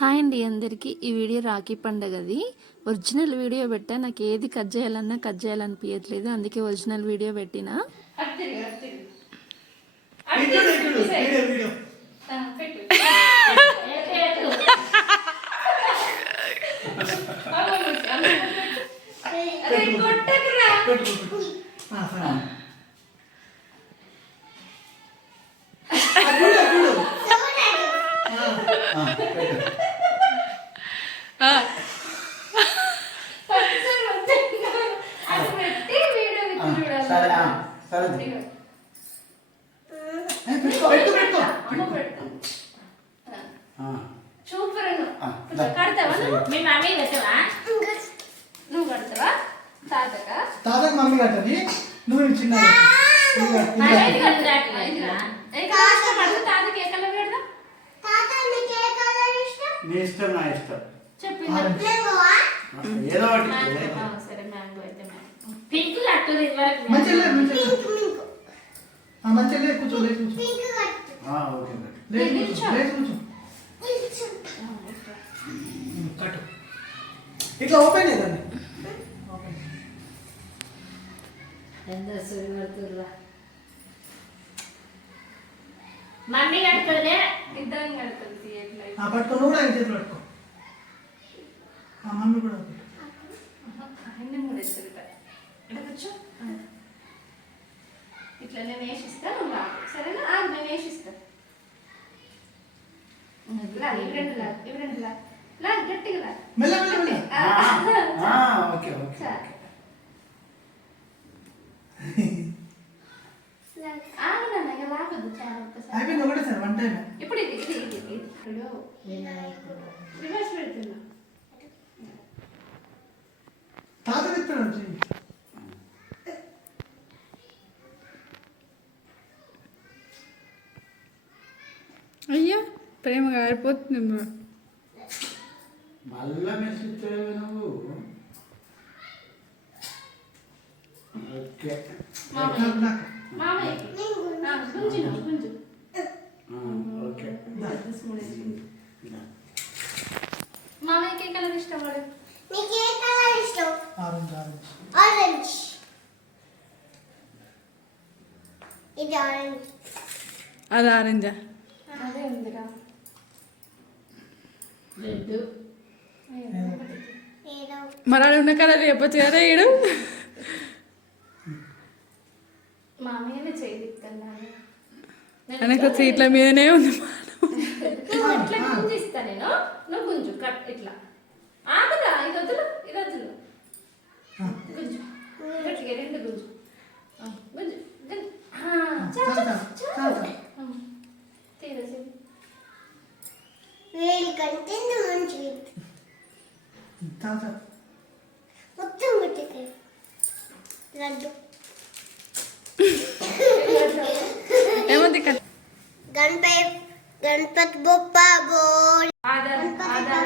Hi అండి అందరికీ. ఈ వీడియో రాఖీ పండగది. ఒరిజినల్ వీడియో పెట్టా, నాకు ఏది కట్ చేయాలనిపించట్లేదు, అందుకే ఒరిజినల్ వీడియో పెట్టినా. తాతకు మమ్మీ కట్టని నువ్వు చిన్న నీ ఇష్టం నా ఇష్టం ఏదో మంచిగా కూర్చో ఇట్లా ఓపెన్ అయ్యిందండి. మమ్మీ కడుతుందే ఇద్దరం కడుతుంది. పట్టుకో, నువ్వు కూడా చేతులు పట్టుకో. మమ్మీ కూడా ఇట్లా నేను వేసిస్తా, నువ్వు రా, సరేనా? నేను వేసిస్తా. గట్టిగా అయిపోయింది ఒకటే సార్ వన్ టైం. ఇప్పుడు ఇది ఇది ఇది రివర్స్ పెడుతున్నా. తాత తిప్పాడు. అయ్యో ప్రేమ గారిపోతుంది. మళ్ళా మెసేజ్ నువ్వు ఓకే. మామయ్యకి ఏ కలర్ ఇష్టం? నీకు ఏ కలర్ ఇష్టం? ఆరెంజ్. ఇది ఆరెంజ్. అది ఆరెంజా? అదే ఉందిరా. రెడ్. మరి అది ఉన్న కలర్ చెప్పచ్చు కదా. ఏడు మామయ్యనే చేయదిస్తున్నాను. వెనక సీట్ల మీదనే ఉంది. ఇట్లా గుంజిస్తా నేను, నువ్వు గుంజు. కట్ ఇట్లా ఆగదా. ఇది వద్దులు, ఇది వద్దులు. గుంజు గట్టిగా, రెండు గుంజు గుంజు. తీరసి వేలు కంటే మంచి మొత్తం పెట్టే లడ్డు. ఏమంది గణపతి బొప్ప బోల్. ఆదా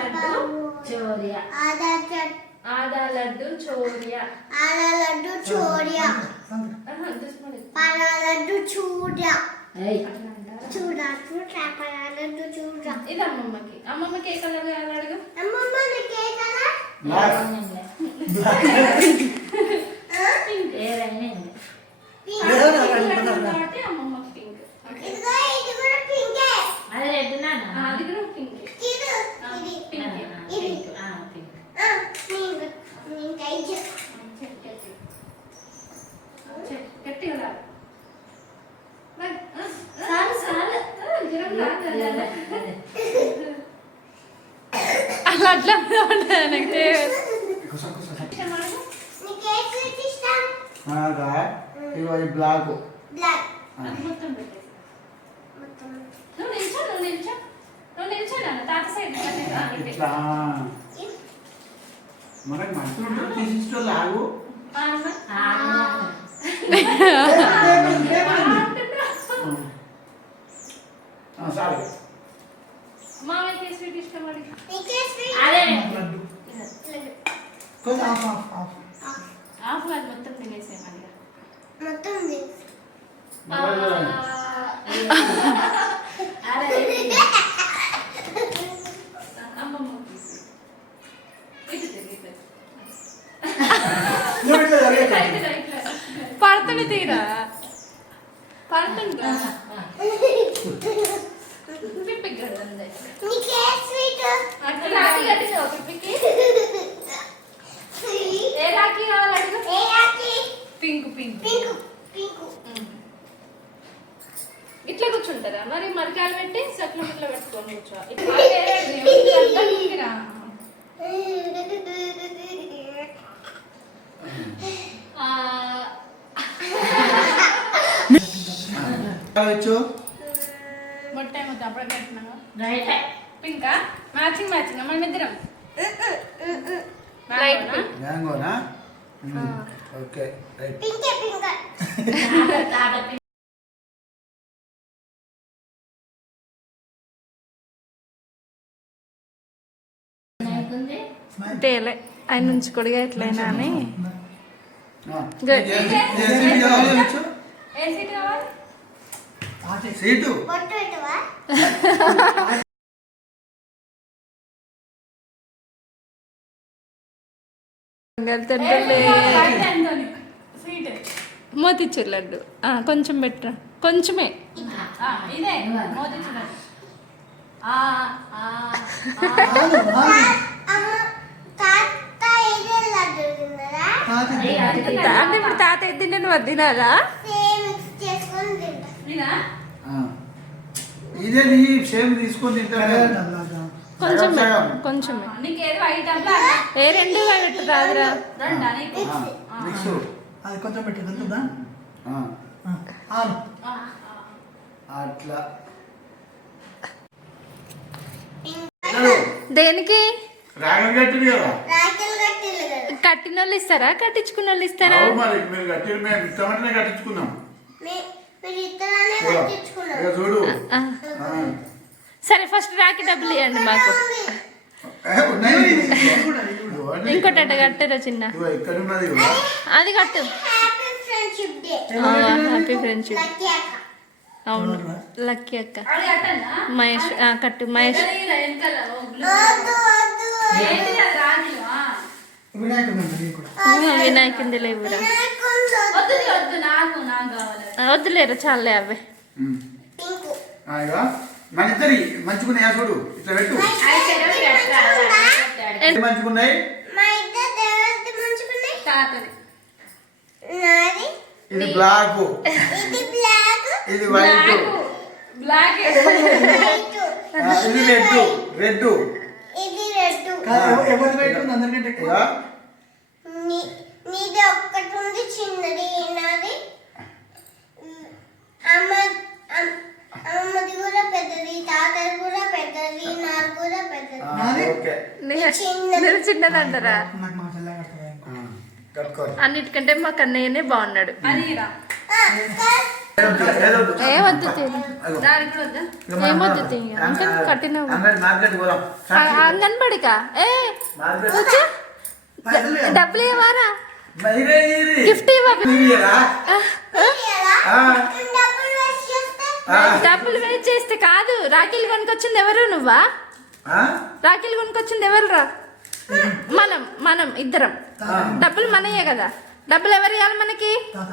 లడ్డు చోరియా. ఆదా లడ్డు చోరియా. పాల లడ్డు చూడా. ఇది అమ్మమ్మకి. అమ్మమ్మకి ఏ కలర్ కావాలి అడుగు. అమ్మమ్మ నీకు ఏ కలర్? కాబట్టి అమ్మమ్మకి పింక్. ఇది కూడా పింకే. అది రెడ్ నాన్న. అది కూడా పింక్. గట్టిగా అలా అట్లా ఉంటుంది. బ్లాక్ మొత్తం పెట్టేసి నువ్వు నిల్చో నాన్న. తాత సైడ్ ఇట్లా మనకి మంచి తీసిస్టో లాగు. సారీ మామయ్యకి స్వీట్ ఇష్టం అడిగి. కొంచెం ఆఫ్ అది మొత్తం తినేసేమని. మొత్తం అమ్మ మమ్మీని తీరా పండుంటా పిప్పికి కడదండి నీకే స్వీట్ అట్లా రాఖీ కట్టించావు పిప్పికి ఏ రాఖీ కావాలి అడుగు ఏ rakhi pink pink pink pink ఇట్లా కూర్చుంటారా మరి మరికాయలు పెట్టి సట్లం ఇట్లా పెట్టుకొని కూర్చోవాలి వచ్చు మొట్ట ఏమవుతుంది అప్పుడే పెట్టినా రైట్ పింకా మ్యాచింగ్ మ్యాచింగ్ మన ఇద్దరం లైట్ మ్యాంగోనా ఓకే రైట్ పింక్ పింక్ తేలే ఆయన నుంచి కొడిగా ఎట్లయినా అని ఏ సీట్ కావాలి సీటు బొట్టు పెట్టవా మోతిచూర్ లడ్డు కొంచెం పెట్టరా కొంచెమే ఇదే మోతిచూర్ అమ్మ తాత ఇదే లడ్డు తిన్నారా అంటే ఇప్పుడు తాత ఎద్దింటే నువ్వు అది తినాలా సేమ్ మిక్స్ చేసుకొని తింటా నేనా ఇదే నీ సేమ్ తీసుకొని తింటాను కొంచెమే కొంచెమే నీకేదో ఐటమ్లా ఏ రెండు పెట్టు రాదురా రెండా నీకు మిక్స్ అది కొంచెం పెట్టి వెళ్తుందా అట్లా దేనికి రాగం కట్టింది కదా రాఖీలు కట్టిల్లు కదా కట్టిన వాళ్ళు ఇస్తారా కట్టించుకున్న వాళ్ళు ఇస్తారా అవును మరి మీరు కట్టి మేము ఇస్తామంటేనే కట్టించుకున్నాం మీరు ఇద్దరనే కట్టించుకున్నారు ఇక చూడు ఆ. సరే ఫస్ట్ రాకి డబ్బులు ఇవ్వండి మాకు ఉన్నాయి ఇంకోటి అట్ట కట్టరా చిన్న ఇదిగో ఇక్కడ ఉన్నది ఇదిగో. అది కట్టు happy friendship day happy friendship lucky అక్క అవును లక్కీ అక్క అది కట్టన్నా మహేష్ కట్టు మహేష్ వెనకాల వద్దు వద్దు ఏంటి అది రాగివా వినాయకుడు అంట నీకు కూడా వినాయకుంది లేవురా వినాయకుడు వద్దు వద్దు నాకు కావాలి వద్దులేరా చాలే అవే ఉమ్. పింక్ ఇక మన ఇద్దరి మంచుకున్నాయా చూడు ఇట్లా పెట్టు ఏం మంచుకున్నాయి మా ఇద్దరు దేవత మంచుకున్నాయి తాతది నాది ఇది బ్లాక్ ఇది బ్లాక్ ఇది వైట్ బ్లాక్ వైట్ ఇది రెడ్ రెడ్ ఇది రెడ్ ఎవరి వెయిట్ ఉంది అందరికంటే ఎక్కువ నీది ఒక్కటి ఉంది చిన్నది నాది అమ్మది కూడా పెద్దది తాతది కూడా పెద్దది నాది కూడా పెద్దది ఓకే మీరు చిన్నదంటారా నాకు మా చెల్లె కడుతుంది కట్టుకోరు అన్నిటికంటే మా కన్నయ్యనే బాగున్నాడు అది రా ఏమొద్దు తీరు దానికి కూడా వద్దా ఏమొద్దు తీయ అంటే కట్టిన మార్కెట్ పోదాం అంగన్బడికా ఏ కూర్చో డబ్బులు ఇవ్వరా గిఫ్ట్ ఇవ్వరా డబ్బులు వేస్ట్ చేస్తే కాదు రాఖీలు కొనుకొచ్చింది ఎవరు నువ్వా రాఖీలు కొనుకొచ్చింది ఎవరు రా మనం మనం ఇద్దరం డబ్బులు మనయే కదా డబ్బులు ఎవరు ఇవ్వాలి మనకి తాత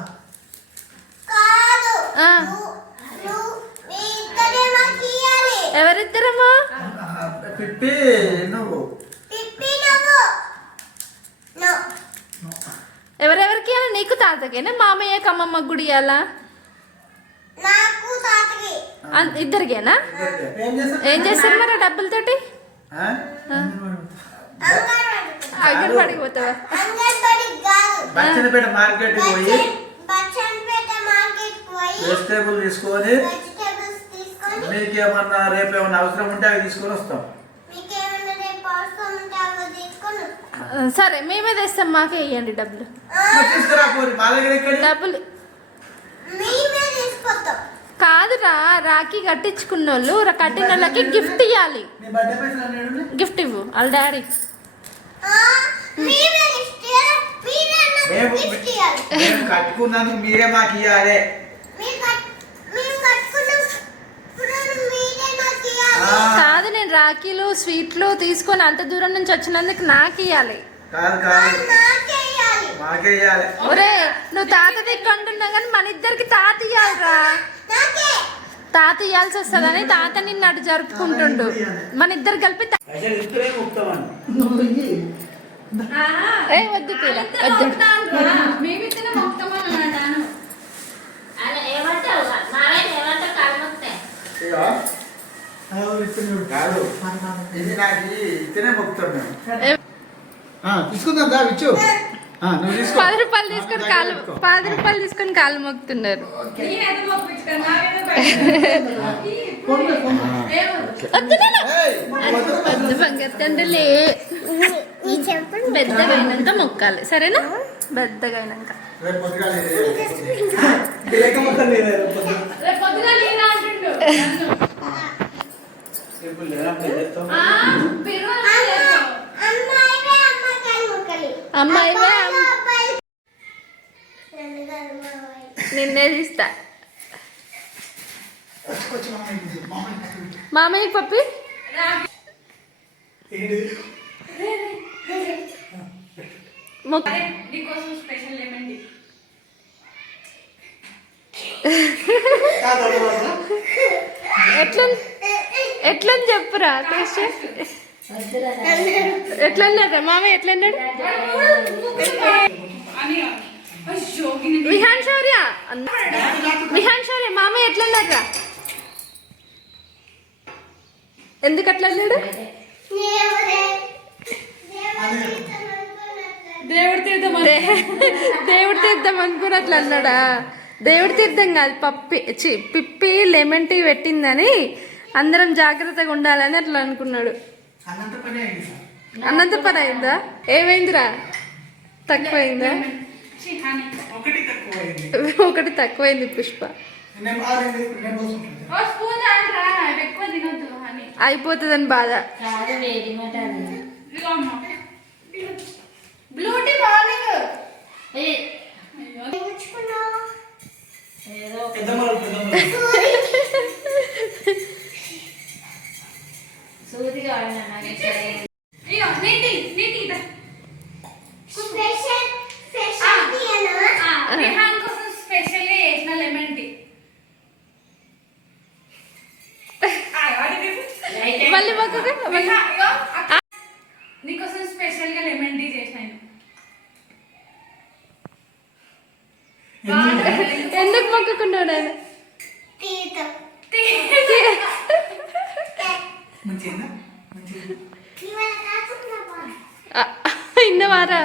కాదు ఆ. మీ ఇద్దరే మాకు ఇయ్యాలి ఎవరిద్దరము పిప్పి నువ్వు పిప్పి నువ్వు నో ఎవరెవరికి ఇవ్వాలి నీకు తాతకేనా మామయ్యకి అమ్మమ్మకి గుడి ఇవ్వాలా నాకు తాతకి ఇద్దరికేనా ఏం చేస్తారు ఏం చేస్తారు మరి ఆ డబ్బులతోటి అంగన్వాడికి పోతావా అంగన్వాడి కాదు బచ్చనపేట మార్కెట్ పోయి బచ్చన్పేట మార్కెట్ పోయి వెజిటేబుల్ తీసుకొని వెజిటేబుల్స్ తీసుకొని మీకేమన్నా రేపు ఏమన్నా అవసరం ఉంటే అవి తీసుకొని వస్తాం మీకేమైనా రేపు అవసరం ఉంటే అవి తీసుకొని సరే మేమే తెస్తాం మాకే ఇవ్వండి డబ్బులు మరి తీసుకురా పోరి మా దగ్గర ఎక్కడి డబ్బులు మేమే తీసుకొస్తాం కాదురా రాఖీ కట్టించుకున్న వాళ్ళు కట్టిన వాళ్ళకి గిఫ్ట్ ఇవ్వాలి నీ బర్త్డే పైసలు అన్నాడు గిఫ్ట్ ఇవ్వు వాళ్ళ డాడీ మేమే గిఫ్ట్ ఇయ్యాలి మీరే నాకు గిఫ్ట్ ఇయ్యాలి మేము కట్టుకున్నందుకు మీరే మాకు ఇవ్వాలి మేము కట్టుకున్నాం ఇప్పుడు మీరే నాకు ఇయ్యాలి కాదు నేను రాఖీలు స్వీట్లు తీసుకొని అంత దూరం నుంచి వచ్చినందుకు నాకు ఇవ్వాలి కాదు కాదు నాకే ఇయ్యాలి మాకే ఇయ్యాలి. ఒరే నువ్వు తాత దిక్కు అంటున్నావు కానీ మన ఇద్దరికి తాత ఇయ్యాలిరా. తాత ఇయ్యాల్సి వస్తుందని తాత నిన్ను అటు జరుపుకుంటుండు. మన ఇద్దరు కలిపి ఏ వద్దు తీరా వద్దు. మేమిద్దరే మొత్తమని అన్నాను. అలా ఏమంటావు మావయ్య ఏమంటావు కాలు మొక్తాయి ఇగో, కాదు ఇది నాకు ఇతనే మొక్కుతాం మేము. తీసుకుందాం దా విచ్చు. నువ్వు తీసుకో. 10 రూపాయలు తీసుకొని కాలు 10 రూపాయలు తీసుకొని కాలు మొక్కుతున్నారు. నేనైతే మొక్కుతాను, నాకైతే వద్దు నాన్న. ఏయ్, వద్దు బంగారు తండ్రులే. నీ చెప్పులు పెద్దగా అయినాక మొక్కాలి సరేనా? పెద్దగా అయినాక రేపు పొద్దుగాల లేక మొత్తం లేదు రేపు పొద్దుగా నేనా అంటుండు నన్ను. ఇప్పుడు లేనప్పుడు చేస్తాం పిర్రలు చేస్తావు. అమ్మాయివే అమ్మకాయలు ముక్కలు అమ్మాయివే అబ్బాయి నన్ను కాదు మావయ్య నిన్నే తీస్తా. మామయ్య పప్పి మొక్క అరే, నీకోసం స్పెషల్ ఏమండి? ఎట్లని చెప్పురా టేస్ట్ ఎట్లన్నారా మామయ్య ఎట్లన్నాడు? అని అయ్యో విహాన్ శౌర్య విహాన్ శౌర్య మామయ్య ఎట్లన్నారా? ఎందుకు అట్లా అన్నాడు? దేవుడి తీర్థం దేవుడి తీర్థం అనుకుని అట్లా అన్నాడా? దేవుడి తీర్థం కాదు పిప్పి లెమన్ టీ పెట్టిందని అందరం జాగ్రత్తగా ఉండాలని అట్లా అనుకున్నాడు. అన్నంత పని అయింది సార్. అన్నంత పని అయిందా? ఏమైందిరా? తక్కువైందా? ఒకటి తక్కువ అయింది. ఒకటి తక్కువైంది పుష్ప. నేను పోసుకుంటాను. ఓ స్పూన్ అంటరా ఎక్కువ తినొద్దు అని. అయిపోతుందని బాధ. కాదు వేడి మటాలి ఇదిగో అమ్మ. Blue tea morning. ఏదో పెద్దమ్మలు సూదిగా వాడినా నాకు అయ్యో నీటి ఇదా. స్పెషల్ స్పెషల్ తీయనా విహాన్ కోసం స్పెషల్ గా చేసిన లెమన్ టీ. మళ్ళీ మొక్కగా మళ్ళీ నీకోసం స్పెషల్ గా లెమన్ టీ చేసినాను. ఎందుకు మొక్కుకున్నాడు ఆయన? తీయటం మంచిగా మంచిగా ఇవాళ కాకుండా బా ఇన్నవారా?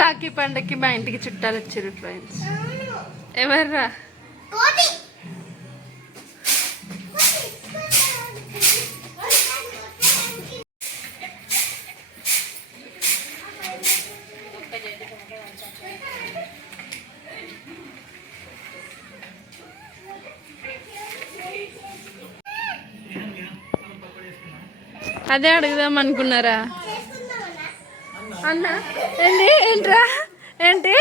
రాఖీ పండగకి మా ఇంటికి చుట్టాలు వచ్చారు ఫ్రెండ్స్. ఎవర్రా? కోటి అదే అడుగుదాం అనుకున్నారా అన్న? ఏంటి ఏంట్రా ఏంటి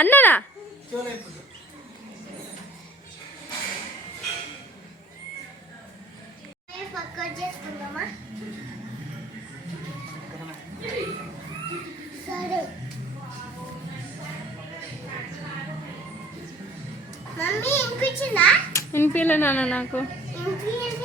అన్ననా? పక్క చేసుకుందామా? సరే మమ్మీ వినిపించిందా? వినిపించలే నాన్న నాకు. వినిపించింది